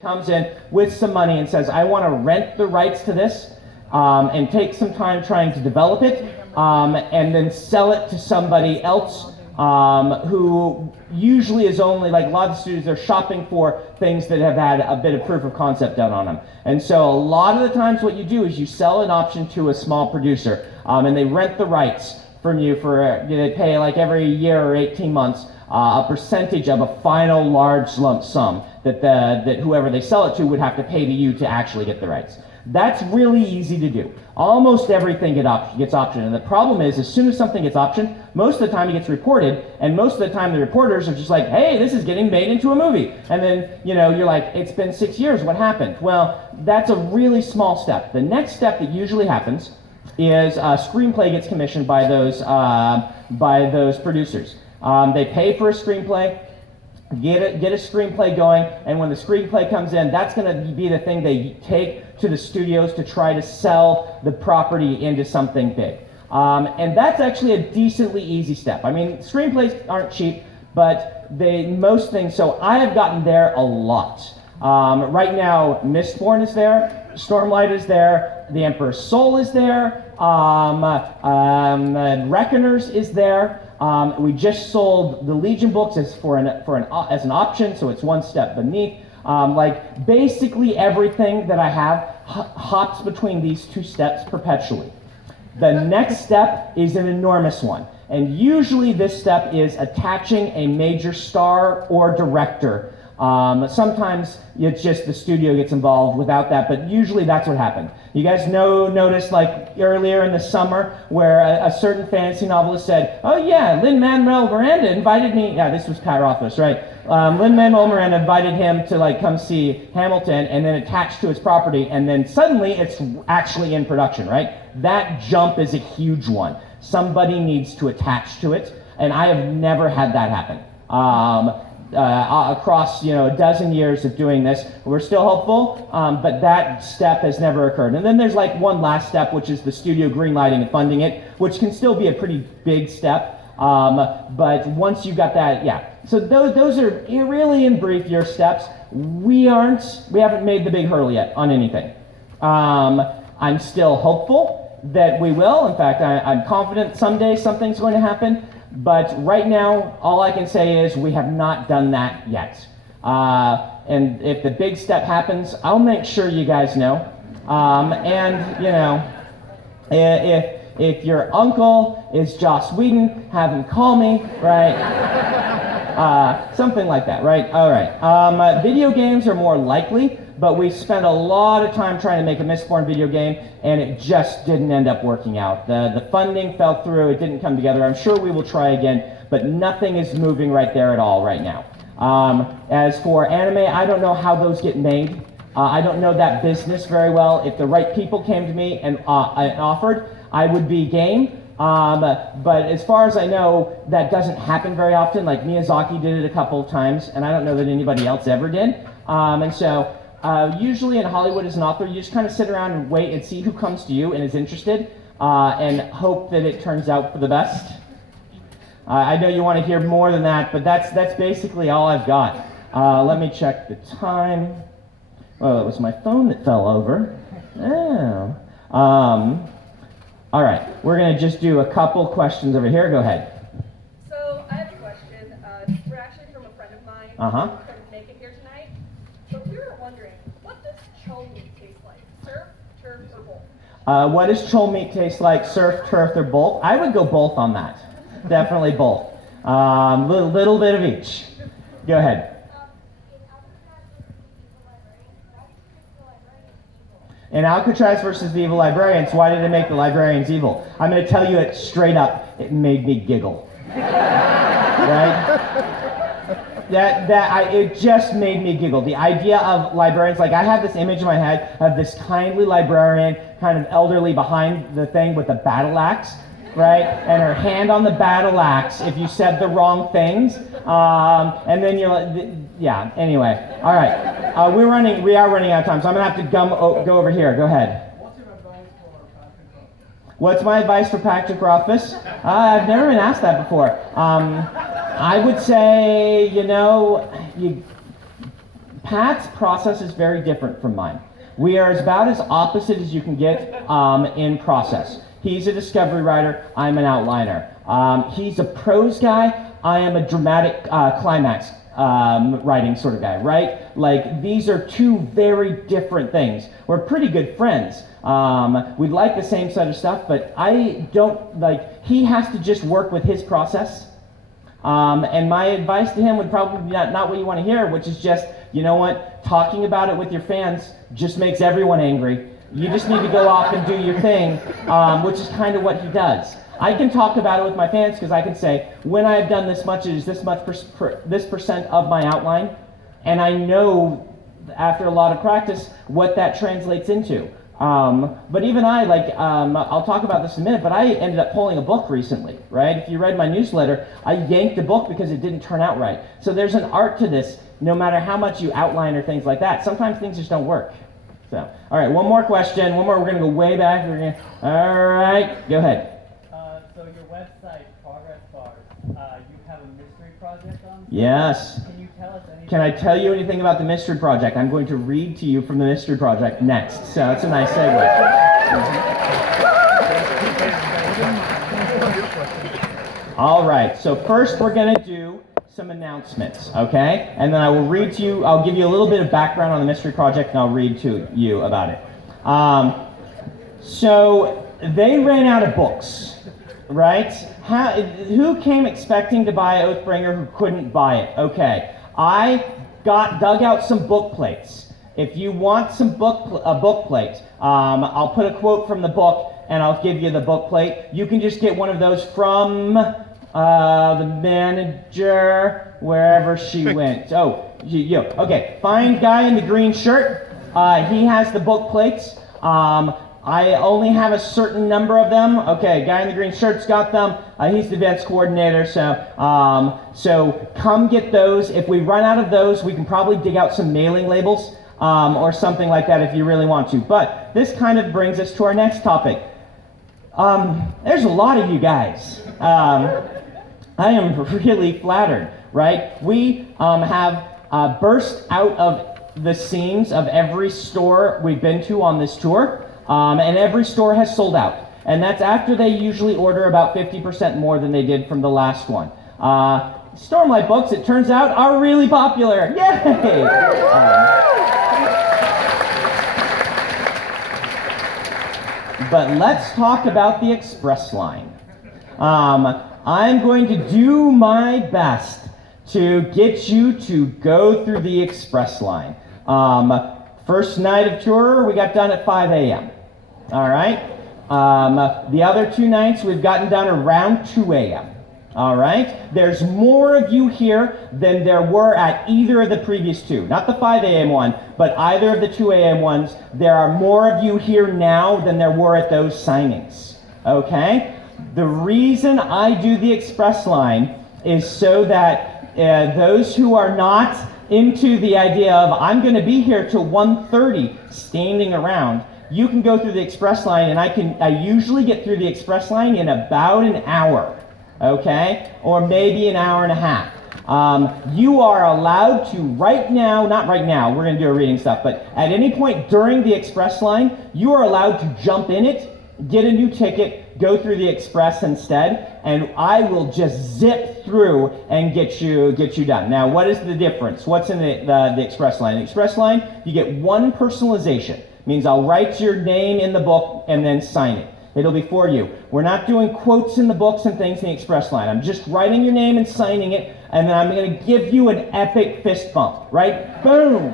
comes in with some money and says, I want to rent the rights to this and take some time trying to develop it and then sell it to somebody else who usually is only, like a lot of the studios, they're shopping for things that have had a bit of proof of concept done on them. And so a lot of the times what you do is you sell an option to a small producer and they rent the rights from you for, they pay like every year or 18 months a percentage of a final large lump sum that whoever they sell it to would have to pay to you to actually get the rights. That's really easy to do. Almost everything gets optioned, and the problem is, as soon as something gets optioned, most of the time it gets reported, and most of the time the reporters are just like, hey, this is getting made into a movie. And then, you're like, it's been 6 years, what happened? Well, that's a really small step. The next step that usually happens is a screenplay gets commissioned by those producers. They pay for a screenplay, get a screenplay going, and when the screenplay comes in, that's going to be the thing they take to the studios to try to sell the property into something big. And that's actually a decently easy step. I mean, screenplays aren't cheap, but most things, so I have gotten there a lot. Right now, Mistborn is there, Stormlight is there, The Emperor's Soul is there, Reckoners is there. We just sold the Legion books as an option, so it's one step beneath. Like basically everything that I have hops between these two steps perpetually. The next step is an enormous one, and usually this step is attaching a major star or director. Sometimes it's just the studio gets involved without that, but usually that's what happened. You guys noticed like earlier in the summer where a certain fantasy novelist said, oh yeah, Lin-Manuel Miranda invited me, yeah, this was Kai Rothfuss, right? Lin-Manuel Miranda invited him to like come see Hamilton and then attach to his property, and then suddenly it's actually in production, right? That jump is a huge one. Somebody needs to attach to it, and I have never had that happen. Across a dozen years of doing this, we're still hopeful, but that step has never occurred. And then there's like one last step, which is the studio greenlighting and funding it, which can still be a pretty big step. But once you've got that, yeah. So those are really in brief your steps. We haven't made the big hurdle yet on anything. I'm still hopeful that we will. In fact, I'm confident someday something's going to happen. But right now, all I can say is we have not done that yet. And if the big step happens, I'll make sure you guys know. If your uncle is Joss Whedon, have him call me, right? Something like that, right? All right. Video games are more likely, but we spent a lot of time trying to make a Mistborn video game, and it just didn't end up working out. The funding fell through, it didn't come together. I'm sure we will try again, but nothing is moving right there at all right now. As for anime, I don't know how those get made. I don't know that business very well. If the right people came to me and offered, I would be game. But as far as I know, that doesn't happen very often. Like Miyazaki did it a couple of times, and I don't know that anybody else ever did. And so usually in Hollywood as an author, you just kind of sit around and wait and see who comes to you and is interested, and hope that it turns out for the best. I know you want to hear more than that, but that's basically all I've got. Let me check the time. Well, it was my phone that fell over. Oh. All right, we're going to just do a couple questions over here. Go ahead. So I have a question. We're actually from a friend of mine who couldn't make it here tonight. But we were wondering, what does chol meat taste like? Surf, turf, or both? What does chol meat taste like? Surf, turf, or both? I would go both on that. Definitely both. Little bit of each. Go ahead. In Alcatraz versus the Evil Librarians, why did it make the librarians evil? I'm going to tell you it straight up. It made me giggle. Right? It just made me giggle. The idea of librarians, like I have this image in my head of this kindly librarian, kind of elderly behind the thing with a battle axe, right? And her hand on the battle axe if you said the wrong things. And then you're like, yeah, anyway. All right. We are running out of time, so I'm going to have to go over here. Go ahead. What's my advice for Patrick Rothfuss? I've never been asked that before. I would say, Pat's process is very different from mine. We are about as opposite as you can get in process. He's a discovery writer, I'm an outliner. He's a prose guy, I am a dramatic climax writing sort of guy, right? Like, these are two very different things. We're pretty good friends. We like the same sort of stuff, but I don't, like, he has to just work with his process. And my advice to him would probably be not what you want to hear, which is just, you know what, talking about it with your fans just makes everyone angry. You just need to go off and do your thing, which is kind of what he does. I can talk about it with my fans because I can say, when I've done this much, it is this much this percent of my outline, and I know after a lot of practice what that translates into. But even I, like, I'll talk about this in a minute, but I ended up pulling a book recently, right? If you read my newsletter, I yanked a book because it didn't turn out right. So there's an art to this, no matter how much you outline or things like that. Sometimes things just don't work. So, all right, one more question. One more, we're going to go way back. All right, go ahead. So your website, Progress Bars, you have a mystery project on? Yes. Can you tell us anything? Can I tell you anything about the mystery project? I'm going to read to you from the mystery project next. So that's a nice segue. All right, so first we're going to do some announcements, okay? And then I will read to you, I'll give you a little bit of background on the mystery project, and I'll read to you about it. So they ran out of books, right? Who came expecting to buy Oathbringer who couldn't buy it? Okay, I dug out some book plates. If you want some book plate, I'll put a quote from the book and I'll give you the book plate. You can just get one of those from the manager, wherever she went. Oh, okay, find guy in the green shirt. He has the book plates. I only have a certain number of them. Okay, guy in the green shirt's got them. He's the events coordinator, so come get those. If we run out of those, we can probably dig out some mailing labels or something like that if you really want to. But this kind of brings us to our next topic. There's a lot of you guys. I am really flattered, right? We have burst out of the seams of every store we've been to on this tour. And every store has sold out. And that's after they usually order about 50% more than they did from the last one. Stormlight books, it turns out, are really popular. Yay! But let's talk about the Express line. I'm going to do my best to get you to go through the Express line. First night of tour, we got done at 5 a.m. All right. The other two nights, we've gotten done around 2 a.m. All right. There's more of you here than there were at either of the previous two. Not the 5 a.m. one, but either of the 2 a.m. ones. There are more of you here now than there were at those signings. Okay. The reason I do the Express line is so that those who are not into the idea of I'm going to be here till 1:30 standing around, you can go through the Express line, and I usually get through the Express line in about an hour, okay? Or maybe an hour and a half. You are allowed to not right now, we're going to do a reading stuff, but at any point during the Express line, you are allowed to jump in it, get a new ticket, go through the Express instead, and I will just zip through and get you done. Now, what is the difference? What's in the Express line? In the Express line, you get one personalization. Means I'll write your name in the book and then sign it. It'll be for you. We're not doing quotes in the books and things in the Express line. I'm just writing your name and signing it, and then I'm going to give you an epic fist bump, right? Boom!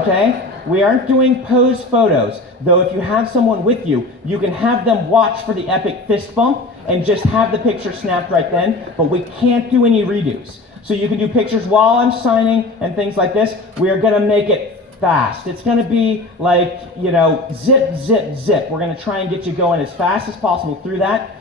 Okay? We aren't doing pose photos, though if you have someone with you, you can have them watch for the epic fist bump and just have the picture snapped right then, but we can't do any redos. So you can do pictures while I'm signing and things like this. We are going to make it fast. It's going to be like, zip, zip, zip. We're going to try and get you going as fast as possible through that.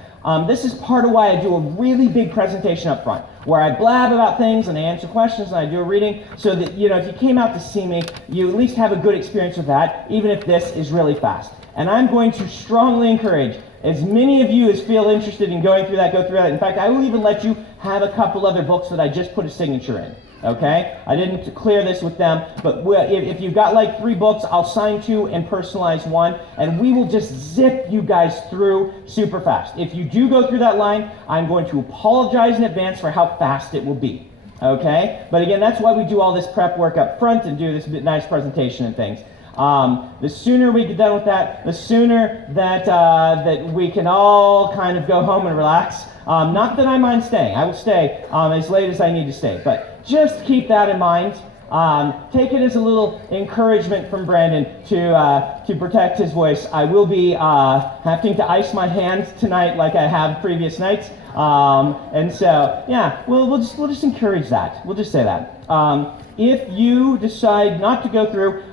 This is part of why I do a really big presentation up front, where I blab about things and I answer questions and I do a reading, so that, if you came out to see me, you at least have a good experience with that, even if this is really fast. And I'm going to strongly encourage as many of you as feel interested in going through that, go through that. In fact, I will even let you have a couple other books that I just put a signature in. Okay? I didn't clear this with them, but if you've got like 3 books, I'll sign 2 and personalize 1, and we will just zip you guys through super fast. If you do go through that line, I'm going to apologize in advance for how fast it will be. Okay? But again, that's why we do all this prep work up front and do this nice presentation and things. The sooner we get done with that, the sooner that that we can all kind of go home and relax. Not that I mind staying. I will stay as late as I need to stay. But just keep that in mind. Take it as a little encouragement from Brandon to protect his voice. I will be having to ice my hands tonight like I have previous nights. And so, yeah, we'll just encourage that. We'll just say that. If you decide not to go through,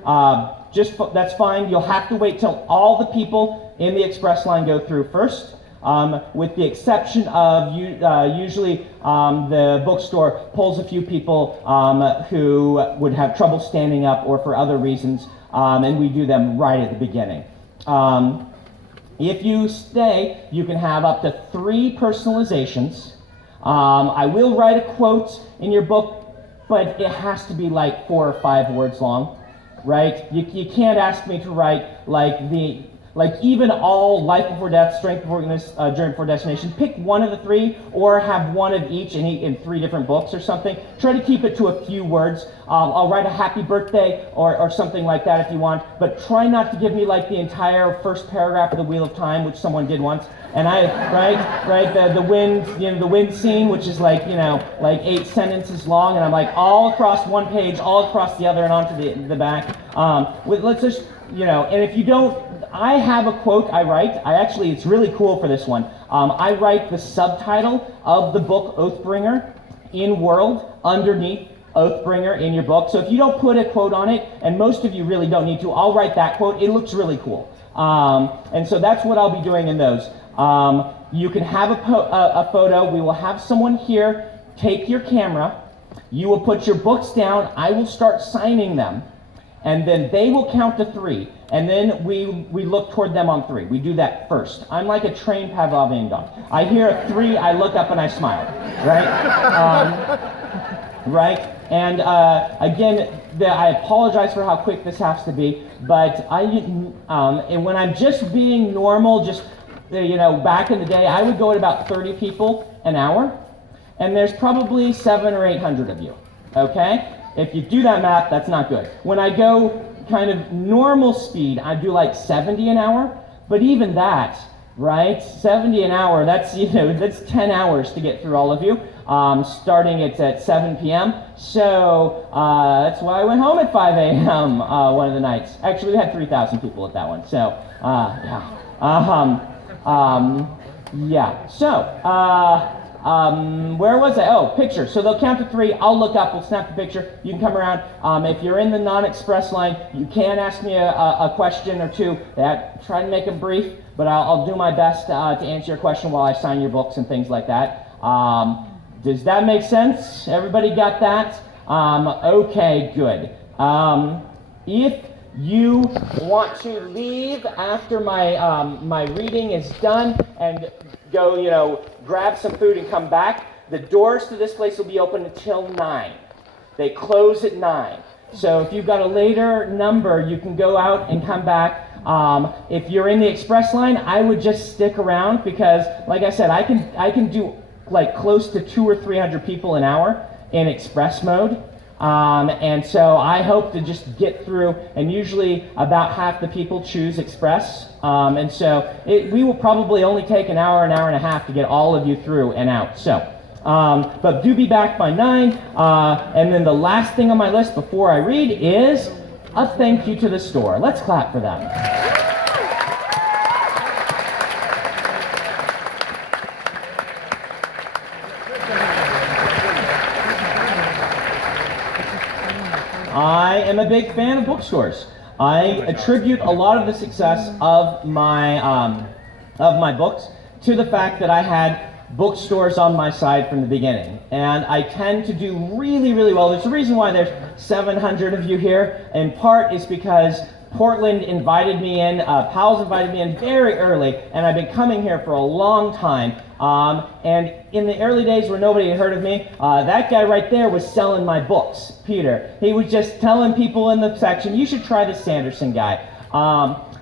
that's fine. You'll have to wait till all the people in the express line go through first, with the exception of usually the bookstore pulls a few people who would have trouble standing up or for other reasons, and we do them right at the beginning. If you stay, you can have up to 3 personalizations. I will write a quote in your book, but it has to be like 4 or 5 words long. Right? You can't ask me to write like even all life before death, strength before weakness, journey before destination. Pick one of the 3, or have one of each in 3 different books or something. Try to keep it to a few words. I'll write a happy birthday or something like that if you want, but try not to give me like the entire first paragraph of the Wheel of Time, which someone did once. And the wind scene, which is like 8 sentences long, and I'm like all across one page, all across the other, and onto the back. Let's just, and if you don't, I have a quote I write. It's really cool for this one. I write the subtitle of the book Oathbringer in world underneath Oathbringer in your book. So if you don't put a quote on it, and most of you really don't need to, I'll write that quote. It looks really cool. And so that's what I'll be doing in those. You can have a photo. We will have someone here take your camera. You will put your books down. I will start signing them. And then they will count to 3. And then we look toward them on 3. We do that first. I'm like a trained Pavlovian dog. I hear a 3, I look up and I smile. Right? Right? And again, I apologize for how quick this has to be. But and when I'm just being normal, back in the day, I would go at about 30 people an hour, and there's probably 700 or 800 of you, okay? If you do that math, that's not good. When I go kind of normal speed, I do like 70 an hour, but even that, right? 70 an hour, that's 10 hours to get through all of you, starting at 7 p.m. So that's why I went home at 5 a.m. One of the nights. Actually, we had 3,000 people at that one, so yeah. Where was I? Oh, picture. So they'll count to 3. I'll look up. We'll snap the picture. You can come around. If you're in the non-express line, you can ask me a question or 2. Try to make them brief, but I'll do my best to answer your question while I sign your books and things like that. Does that make sense? Everybody got that? Okay, good. If you want to leave after my reading is done and go, grab some food and come back, the doors to this place will be open until 9. They close at 9. So if you've got a later number, you can go out and come back. If you're in the express line, I would just stick around because, like I said, I can do like close to 200 or 300 people an hour in express mode. And so I hope to just get through, and usually about half the people choose express. And so we will probably only take an hour and a half to get all of you through and out. So, but do be back by 9. And then the last thing on my list before I read is a thank you to the store. Let's clap for them. I am a big fan of bookstores. I attribute a lot of the success of my books to the fact that I had bookstores on my side from the beginning. And I tend to do really, really well. There's a reason why there's 700 of you here. In part is because Portland invited me in, Powell's invited me in very early, and I've been coming here for a long time. And in the early days where nobody had heard of me, that guy right there was selling my books, Peter. He was just telling people in the section, you should try this Sanderson guy.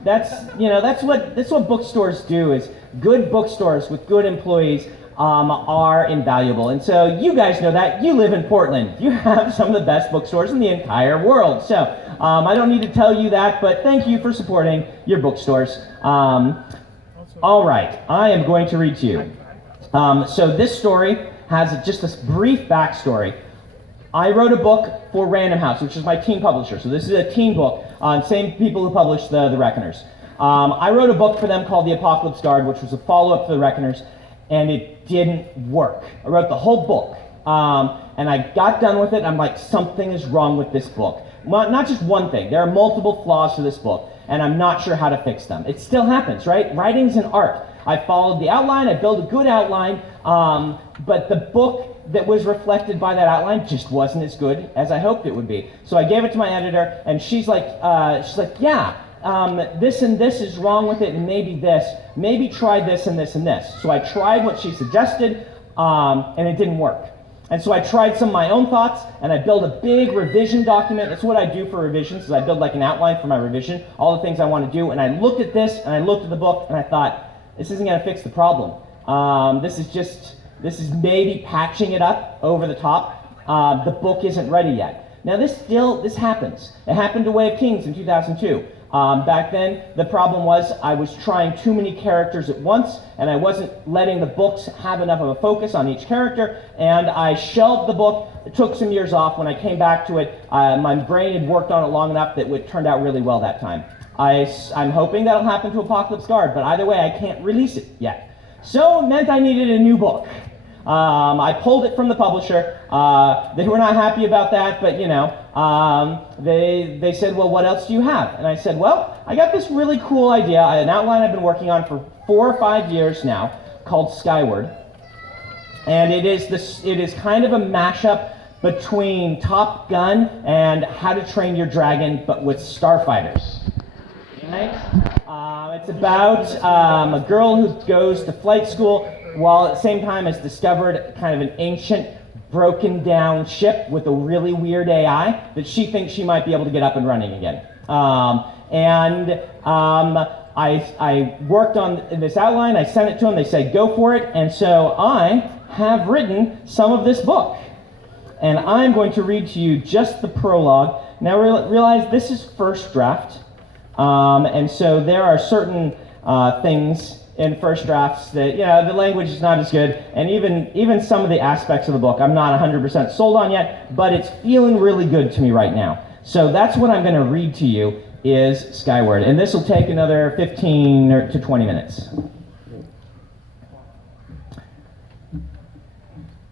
That's what bookstores do. Is good bookstores with good employees are invaluable. And so you guys know that. You live in Portland. You have some of the best bookstores in the entire world. So I don't need to tell you that, but thank you for supporting your bookstores. All right, I am going to read to you. So this story has just a brief backstory. I wrote a book for Random House, which is my teen publisher. So this is a teen book on same people who published the Reckoners. I wrote a book for them called The Apocalypse Guard, which was a follow-up to the Reckoners, and it didn't work. I wrote the whole book, and I got done with it. I'm like, something is wrong with this book. Well, not just one thing. There are multiple flaws to this book, and I'm not sure how to fix them. It still happens, right? Writing's an art. I followed the outline. I built a good outline, but the book that was reflected by that outline just wasn't as good as I hoped it would be. So I gave it to my editor, and she's like, yeah, this and this is wrong with it, and maybe try this and this and this. So I tried what she suggested, and it didn't work. And so I tried some of my own thoughts, and I built a big revision document. That's what I do for revisions, is I build like an outline for my revision, all the things I want to do, and I looked at this, and I looked at the book, and I thought, this isn't going to fix the problem. This is maybe patching it up over the top. The book isn't ready yet. Now this happens. It happened to Way of Kings in 2002. Back then, the problem was I was trying too many characters at once, and I wasn't letting the books have enough of a focus on each character, and I shelved the book. It took some years off. When I came back to it, my brain had worked on it long enough that it turned out really well that time. I'm hoping that'll happen to Apocalypse Guard, but either way, I can't release it yet. So it meant I needed a new book. I pulled it from the publisher. They were not happy about that, but they said, well, what else do you have? And I said, well, I got this really cool idea, an outline I've been working on for 4 or 5 years now, called Skyward. And it is kind of a mashup between Top Gun and How to Train Your Dragon, but with starfighters. It's about a girl who goes to flight school while at the same time has discovered kind of an ancient, broken down ship with a really weird AI that she thinks she might be able to get up and running again. I worked on this outline, I sent it to them, they said go for it, and so I have written some of this book. And I'm going to read to you just the prologue. Now realize this is first draft. And so there are certain things in first drafts that, the language is not as good, and even some of the aspects of the book I'm not 100% sold on yet, but it's feeling really good to me right now. So that's what I'm going to read to you is Skyward, and this will take another 15 to 20 minutes.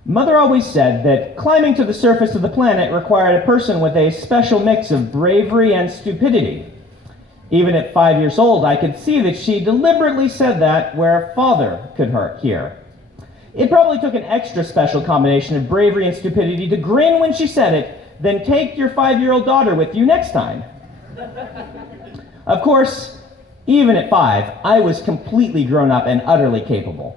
Mother always said that climbing to the surface of the planet required a person with a special mix of bravery and stupidity. Even at 5 years old, I could see that she deliberately said that where Father could hear. It probably took an extra special combination of bravery and stupidity to grin when she said it, then take your 5-year-old daughter with you next time. Of course, even at 5, I was completely grown up and utterly capable.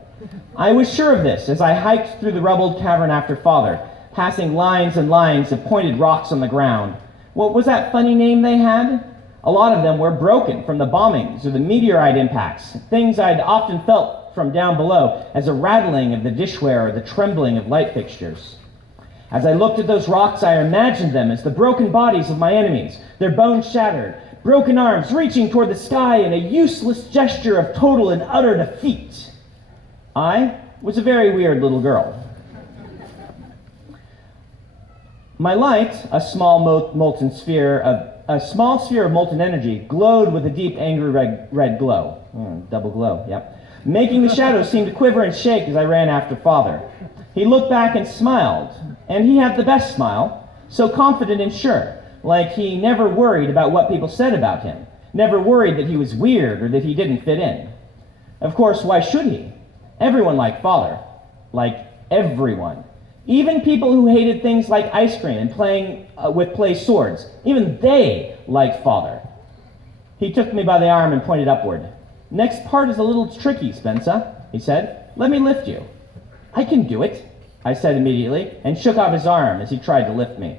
I was sure of this as I hiked through the rubbled cavern after Father, passing lines and lines of pointed rocks on the ground. What was that funny name they had? A lot of them were broken from the bombings or the meteorite impacts, things I'd often felt from down below as a rattling of the dishware or the trembling of light fixtures. As I looked at those rocks, I imagined them as the broken bodies of my enemies, their bones shattered, broken arms reaching toward the sky in a useless gesture of total and utter defeat. I was a very weird little girl. My light, a small sphere of molten energy, glowed with a deep, angry red glow. Double glow, yep. Making the shadows seem to quiver and shake as I ran after Father. He looked back and smiled, and he had the best smile, so confident and sure, like he never worried about what people said about him, never worried that he was weird or that he didn't fit in. Of course, why should he? Everyone liked Father. Like everyone. Even people who hated things like ice cream and playing with play swords, even they liked Father. He took me by the arm and pointed upward. Next part is a little tricky, Spencer, he said. Let me lift you." "I can do it," I said immediately, and shook off his arm as he tried to lift me.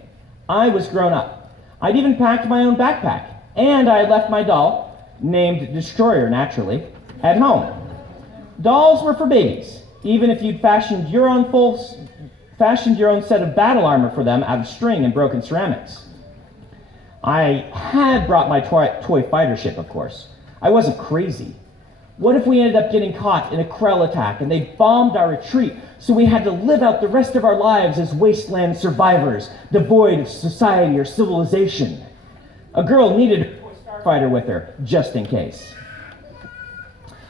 I was grown up. I'd even packed my own backpack, and I had left my doll, named Destroyer naturally, at home. Dolls were for babies, even if you'd fashioned your own set of battle armor for them out of string and broken ceramics. I had brought my toy fighter ship, of course. I wasn't crazy. What if we ended up getting caught in a Krell attack and they bombed our retreat, so we had to live out the rest of our lives as wasteland survivors, devoid of society or civilization? A girl needed a toy starfighter with her, just in case.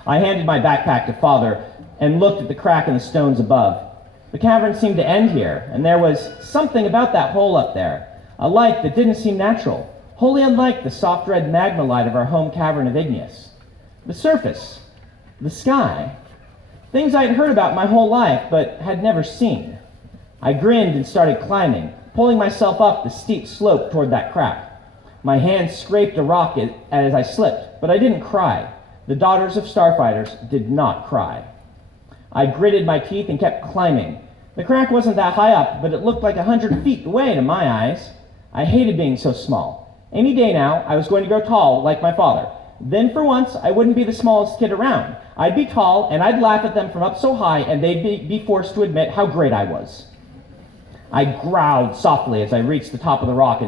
I handed my backpack to Father and looked at the crack in the stones above. The cavern seemed to end here, and there was something about that hole up there, a light that didn't seem natural, wholly unlike the soft red magma light of our home cavern of Igneous. The surface, the sky, things I'd heard about my whole life but had never seen. I grinned and started climbing, pulling myself up the steep slope toward that crack. My hand scraped a rock as I slipped, but I didn't cry. The daughters of starfighters did not cry. I gritted my teeth and kept climbing. The crack wasn't that high up, but it looked like 100 feet away to my eyes. I hated being so small. Any day now, I was going to grow tall like my father. Then for once, I wouldn't be the smallest kid around. I'd be tall, and I'd laugh at them from up so high, and they'd be forced to admit how great I was. I growled softly as I reached the top of a rock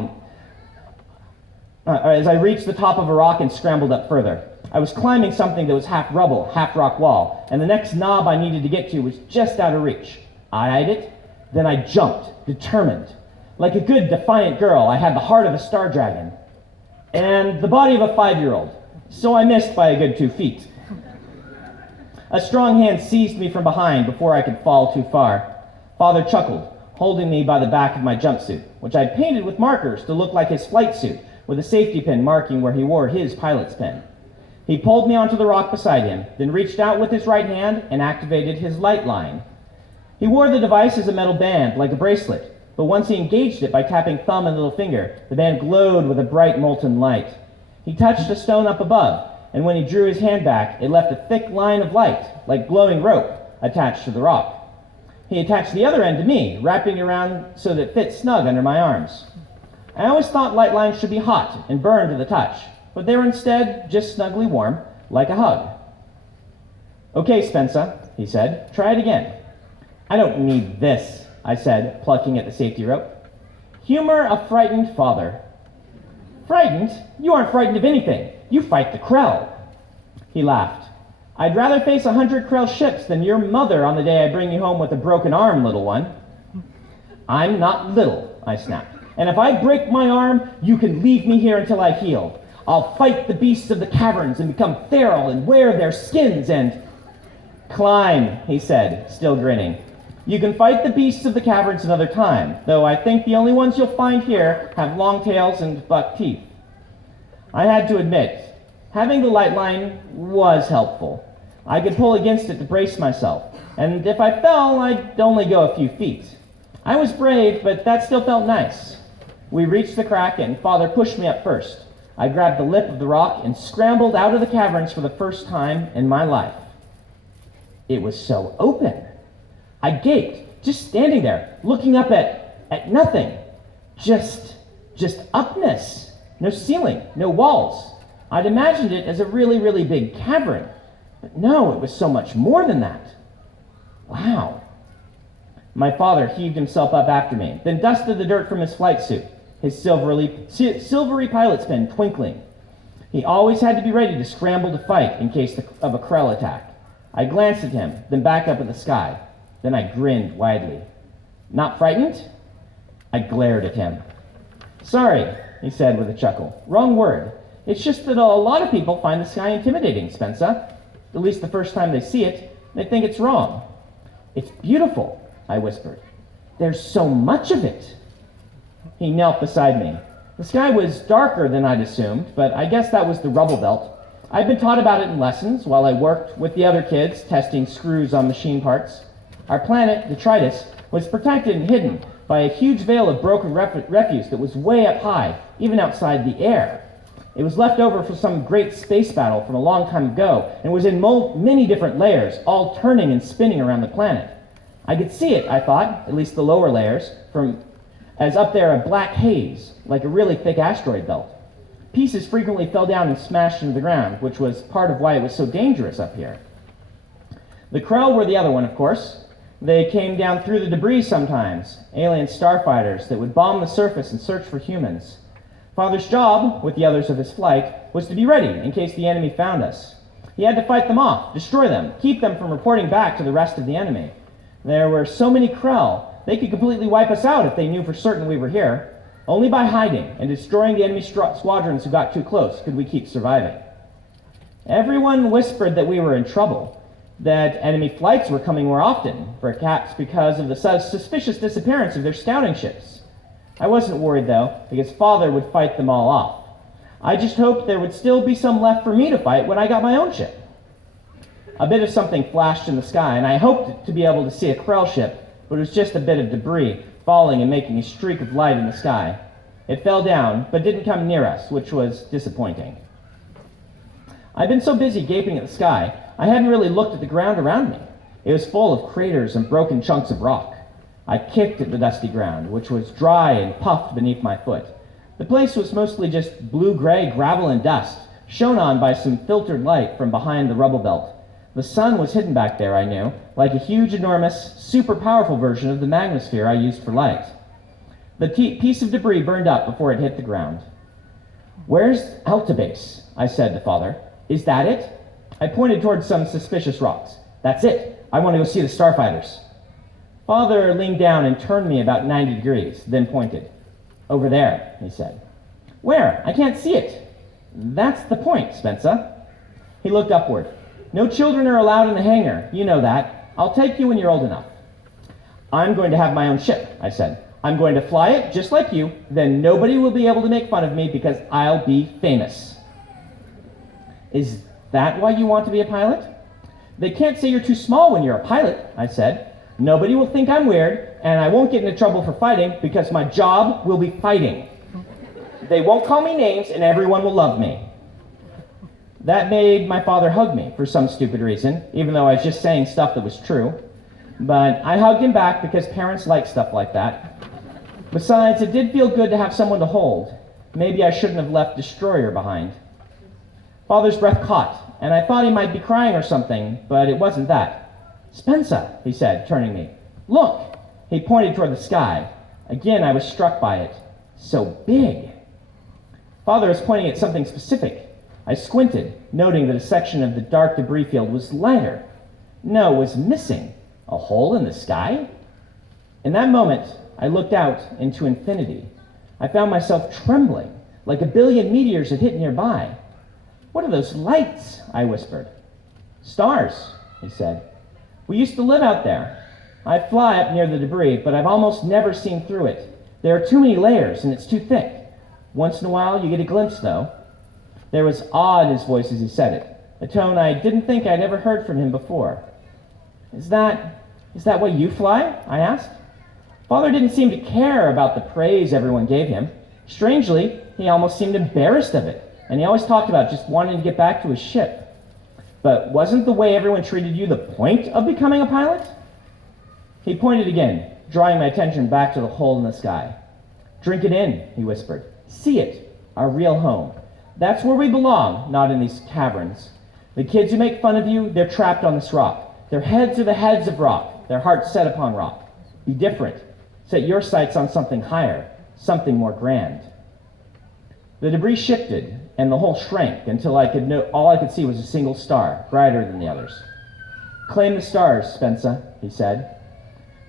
and scrambled up further. I was climbing something that was half rubble, half rock wall, and the next knob I needed to get to was just out of reach. I eyed it, then I jumped, determined. Like a good, defiant girl, I had the heart of a star dragon and the body of a 5-year-old, so I missed by a good 2 feet. A strong hand seized me from behind before I could fall too far. Father chuckled, holding me by the back of my jumpsuit, which I'd painted with markers to look like his flight suit, with a safety pin marking where he wore his pilot's pin. He pulled me onto the rock beside him, then reached out with his right hand and activated his light line. He wore the device as a metal band, like a bracelet, but once he engaged it by tapping thumb and little finger, the band glowed with a bright molten light. He touched a stone up above, and when he drew his hand back, it left a thick line of light, like glowing rope, attached to the rock. He attached the other end to me, wrapping it around so that it fit snug under my arms. I always thought light lines should be hot and burn to the touch, but they were instead just snugly warm, like a hug. "Okay, Spencer," he said, "try it again." "I don't need this," I said, plucking at the safety rope. "Humor a frightened father." "Frightened? You aren't frightened of anything. You fight the Krell." He laughed. "I'd rather face 100 Krell ships than your mother on the day I bring you home with a broken arm, little one." "I'm not little," I snapped. "And if I break my arm, you can leave me here until I heal. I'll fight the beasts of the caverns and become feral and wear their skins and—" "Climb," he said, still grinning. "You can fight the beasts of the caverns another time, though I think the only ones you'll find here have long tails and buck teeth." I had to admit, having the light line was helpful. I could pull against it to brace myself, and if I fell, I'd only go a few feet. I was brave, but that still felt nice. We reached the crack, and Father pushed me up first. I grabbed the lip of the rock and scrambled out of the caverns for the first time in my life. It was so open. I gaped, just standing there, looking up at nothing. Just upness. No ceiling, no walls. I'd imagined it as a really, really big cavern. But no, it was so much more than that. Wow. My father heaved himself up after me, then dusted the dirt from his flight suit, his silvery pilot's pin twinkling. He always had to be ready to scramble to fight in case of a Krell attack. I glanced at him, then back up at the sky. Then I grinned widely. "Not frightened?" I glared at him. "Sorry," he said with a chuckle. "Wrong word. It's just that a lot of people find the sky intimidating, Spencer. At least the first time they see it, they think it's wrong." "It's beautiful," I whispered. "There's so much of it." He knelt beside me. The sky was darker than I'd assumed, but I guess that was the rubble belt. I'd been taught about it in lessons while I worked with the other kids testing screws on machine parts. Our planet, Detritus, was protected and hidden by a huge veil of broken refuse that was way up high, even outside the air. It was left over from some great space battle from a long time ago, and was in many different layers, all turning and spinning around the planet. I could see it, I thought, at least the lower layers, as up there a black haze, like a really thick asteroid belt. Pieces frequently fell down and smashed into the ground, which was part of why it was so dangerous up here. The Krell were the other one, of course. They came down through the debris sometimes, alien starfighters that would bomb the surface and search for humans. Father's job, with the others of his flight, was to be ready in case the enemy found us. He had to fight them off, destroy them, keep them from reporting back to the rest of the enemy. There were so many Krell, they could completely wipe us out if they knew for certain we were here. Only by hiding and destroying the enemy squadrons who got too close could we keep surviving. Everyone whispered that we were in trouble, that enemy flights were coming more often, perhaps because of the suspicious disappearance of their scouting ships. I wasn't worried, though, because Father would fight them all off. I just hoped there would still be some left for me to fight when I got my own ship. A bit of something flashed in the sky, and I hoped to be able to see a Krell ship, but it was just a bit of debris falling and making a streak of light in the sky. It fell down, but didn't come near us, which was disappointing. I'd been so busy gaping at the sky, I hadn't really looked at the ground around me. It was full of craters and broken chunks of rock. I kicked at the dusty ground, which was dry and puffed beneath my foot. The place was mostly just blue-gray gravel and dust, shone on by some filtered light from behind the rubble belt. The sun was hidden back there, I knew, like a huge, enormous, super powerful version of the magnosphere I used for light. The piece of debris burned up before it hit the ground. "Where's Altabase?" I said to Father. "Is that it?" I pointed towards some suspicious rocks. "That's it. I want to go see the starfighters." Father leaned down and turned me about 90 degrees, then pointed. "Over there," he said. "Where? I can't see it." "That's the point, Spencer." He looked upward. "No children are allowed in the hangar. You know that. I'll take you when you're old enough." "I'm going to have my own ship," I said. "I'm going to fly it just like you. Then nobody will be able to make fun of me because I'll be famous." "Is that why you want to be a pilot?" "They can't say you're too small when you're a pilot," I said. "Nobody will think I'm weird, and I won't get into trouble for fighting because my job will be fighting. They won't call me names, and everyone will love me." That made my father hug me for some stupid reason, even though I was just saying stuff that was true. But I hugged him back because parents like stuff like that. Besides, it did feel good to have someone to hold. Maybe I shouldn't have left Destroyer behind. Father's breath caught, and I thought he might be crying or something, but it wasn't that. "Spencer," he said, turning me. "Look." He pointed toward the sky. Again, I was struck by it. So big. Father was pointing at something specific. I squinted, noting that a section of the dark debris field was lighter. No, was missing. A hole in the sky? In that moment, I looked out into infinity. I found myself trembling, like a billion meteors had hit nearby. "What are those lights?" I whispered. "Stars," he said. "We used to live out there. I fly up near the debris, but I've almost never seen through it. There are too many layers, and it's too thick. Once in a while, you get a glimpse, though." There was awe in his voice as he said it, a tone I didn't think I'd ever heard from him before. Is that why you fly?" I asked. Father didn't seem to care about the praise everyone gave him. Strangely, he almost seemed embarrassed of it, and he always talked about just wanting to get back to his ship. But wasn't the way everyone treated you the point of becoming a pilot? He pointed again, drawing my attention back to the hole in the sky. "Drink it in," he whispered. "See it, our real home. That's where we belong, not in these caverns. The kids who make fun of you, they're trapped on this rock. Their heads are the heads of rock, their hearts set upon rock. Be different. Set your sights on something higher, something more grand." The debris shifted, and the hole shrank until all I could see was a single star, brighter than the others. "Claim the stars, Spencer," he said.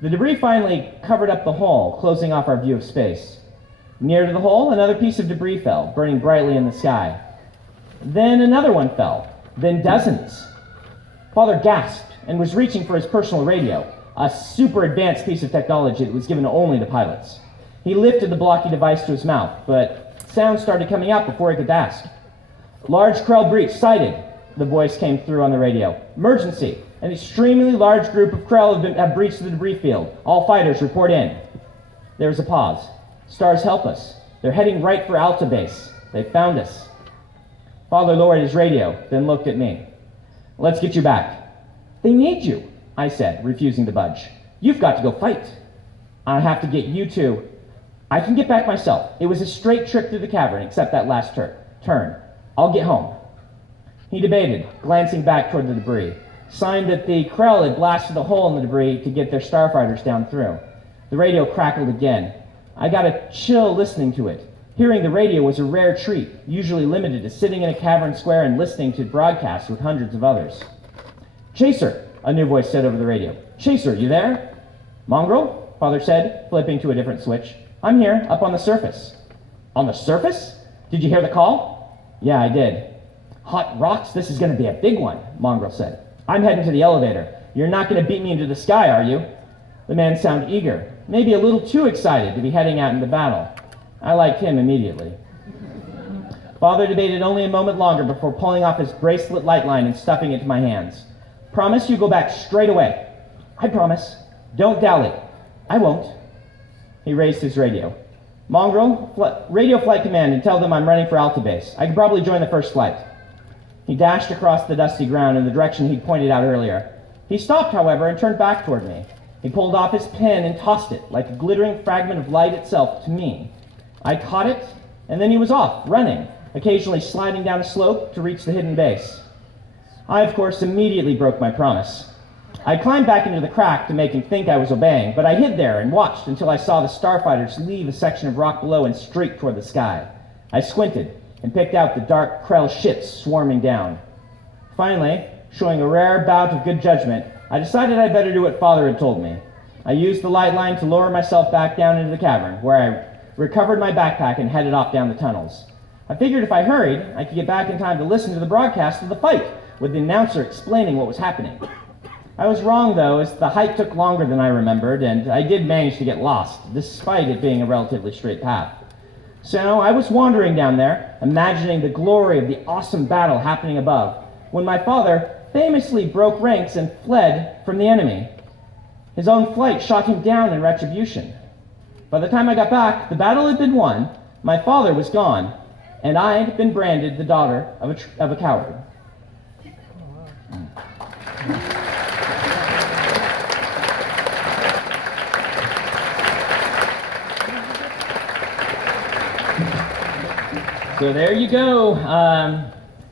The debris finally covered up the hole, closing off our view of space. Near to the hole, another piece of debris fell, burning brightly in the sky. Then another one fell, then dozens. Father gasped and was reaching for his personal radio, a super advanced piece of technology that was given only to pilots. He lifted the blocky device to his mouth, but sound started coming out before he could ask. "Large Krell breach sighted," the voice came through on the radio. "Emergency. An extremely large group of Krell have breached the debris field. All fighters report in." There was a pause. "Stars help us. They're heading right for Alta Base. They found us." Father lowered his radio, then looked at me. Let's get you back. They need you, I said, refusing to budge. You've got to go fight. I have to get you two. I can get back myself. It was a straight trip through the cavern, except that last turn. I'll get home. He debated, glancing back toward the debris, signed that the Krell had blasted a hole in the debris to get their starfighters down through. The radio crackled again. I got a chill listening to it. Hearing the radio was a rare treat, usually limited to sitting in a cavern square and listening to broadcasts with hundreds of others. Chaser, a new voice said over the radio. Chaser, you there? Mongrel, Father said, flipping to a different switch. I'm here, up on the surface. On the surface? Did you hear the call? Yeah, I did. Hot rocks, this is going to be a big one, Mongrel said. I'm heading to the elevator. You're not going to beat me into the sky, are you? The man sounded eager, maybe a little too excited to be heading out into battle. I liked him immediately. Father debated only a moment longer before pulling off his bracelet light line and stuffing it to my hands. Promise you go back straight away. I promise. Don't dally. I won't. He raised his radio. Mongrel, radio flight command and tell them I'm running for Alta Base. I could probably join the first flight. He dashed across the dusty ground in the direction he'd pointed out earlier. He stopped, however, and turned back toward me. He pulled off his pen and tossed it, like a glittering fragment of light itself, to me. I caught it, and then he was off, running, occasionally sliding down a slope to reach the hidden base. I, of course, immediately broke my promise. I climbed back into the crack to make him think I was obeying, but I hid there and watched until I saw the starfighters leave a section of rock below and streak toward the sky. I squinted and picked out the dark Krell ships swarming down. Finally, showing a rare bout of good judgment, I decided I'd better do what Father had told me. I used the light line to lower myself back down into the cavern, where I recovered my backpack and headed off down the tunnels. I figured if I hurried, I could get back in time to listen to the broadcast of the fight, with the announcer explaining what was happening. I was wrong, though, as the hike took longer than I remembered, and I did manage to get lost, despite it being a relatively straight path. So I was wandering down there, imagining the glory of the awesome battle happening above, when my father famously broke ranks and fled from the enemy. His own flight shot him down in retribution. By the time I got back, the battle had been won, my father was gone, and I had been branded the daughter of a coward. So there you go.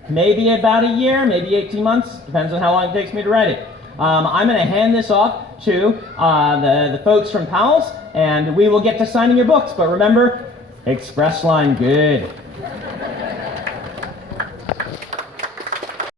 Maybe about a year, maybe 18 months, depends on how long it takes me to write it. I'm going to hand this off to the folks from Powell's, and we will get to signing your books. But remember, express line good.